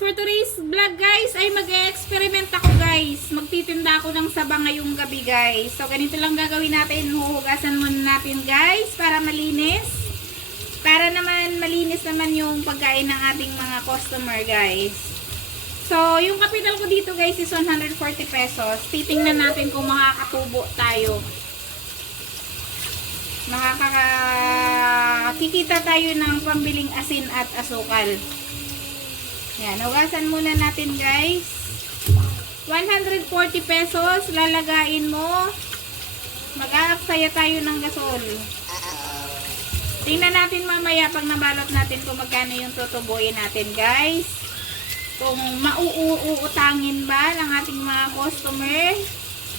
for today's vlog guys ay mag-experiment ako guys. Magtitinda ako ng saba ngayong gabi guys. So ganito lang gagawin natin. Huhugasan muna natin guys para malinis. Para naman malinis naman yung pagkain ng ating mga customer guys. So yung capital ko dito guys is 140 pesos. Titingnan natin kung makakatubo tayo. Makakakita tayo ng pambiling asin at asukal. Yan, hugasan muna natin guys. 140 pesos, lalagain mo. Mag-aaksaya tayo ng gasol. Tingnan natin mamaya pag nabalot natin kung magkano yung tutubuin natin guys. Kung mauutangin ba ng ating mga customer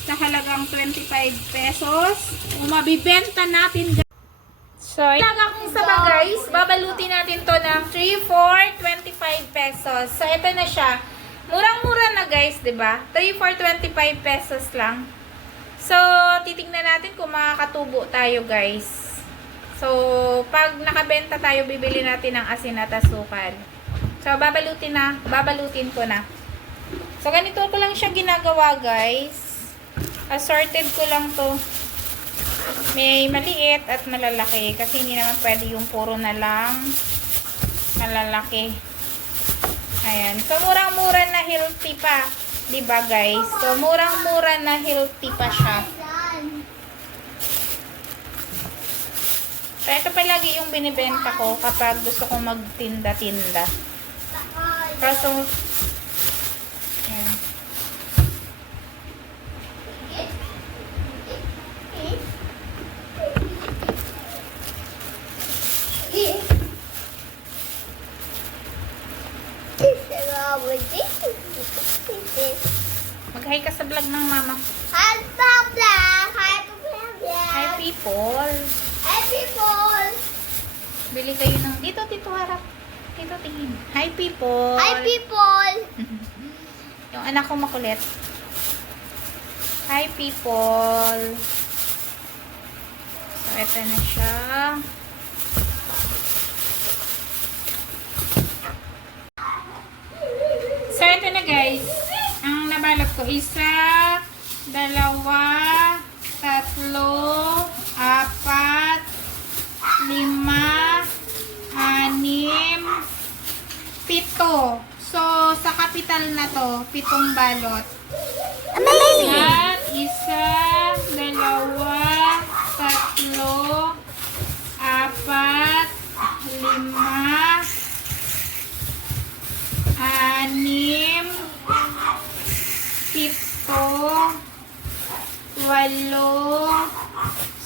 sa halagang 25 pesos. Kung mabibenta natin guys. So, ilaga kong saba guys, babalutin natin to ng 3, 4, 25 pesos. So, ito na siya. Murang-mura na guys, 'di ba? 3, 4, 25 pesos lang. So, titingnan natin kung makakatubo tayo guys. So, pag nakabenta tayo, bibili natin ng asin at asukal. So, babalutin ko na. So, ganito ko lang siya ginagawa guys. Assorted ko lang to. May maliit at malalaki kasi hindi naman pwede yung puro na lang malalaki. Ayan. So, murang-mura na healthy pa. Diba, guys? So, murang-mura na healthy pa siya. So, ito palagi yung binibenta ko kapag gusto kong magtinda-tinda. Kaso, ayan. Mag-hi ka sa vlog ng mama. Hi People. Hi people. Bili kayo ng... Dito harap. Dito tingin. Hi people. Hi people. Yung anak ko makulit. Hi people. So, ito na siya. So, ito na guys. Ang nabalot ko, 1, 2, 3, 4, 5, 6, 7, 7. So, sa capital na to, 7 balot. Amazing. At 1, 2, 3, 4, 5, 6, 7, 8,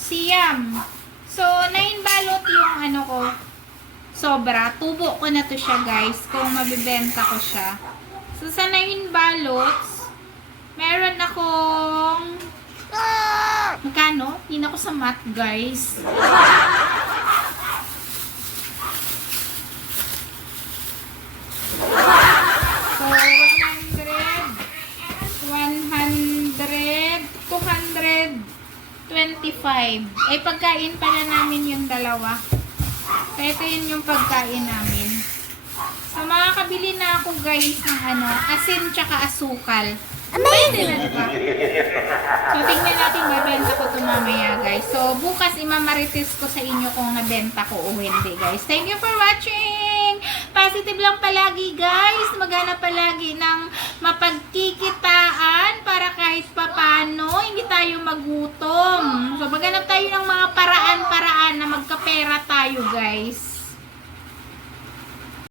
9. So, 9 balot yung ano ko. Sobra. Tubo ko na to siya guys. Kung mabibenta ko siya. So, sa 9 balots, meron akong... Magkano? Hindi na ako sa math guys. So, 225. Ay, pagkain pala namin yung dalawa. So, ito yun yung pagkain namin. So, makakabili na ako guys ng asin tsaka asukal. Amazing! Pwede na, diba? So, tingnan natin mabenta ko ito mamaya guys. So, bukas imamarites ko sa inyo kung nabenta ko o hindi guys. Thank you for watching! Positive lang palagi guys. Maghanap palagi ng mapagkikitaan para kahit papano hindi tayo magutom. So maghanap tayo ng mga paraan-paraan na magkapera tayo guys.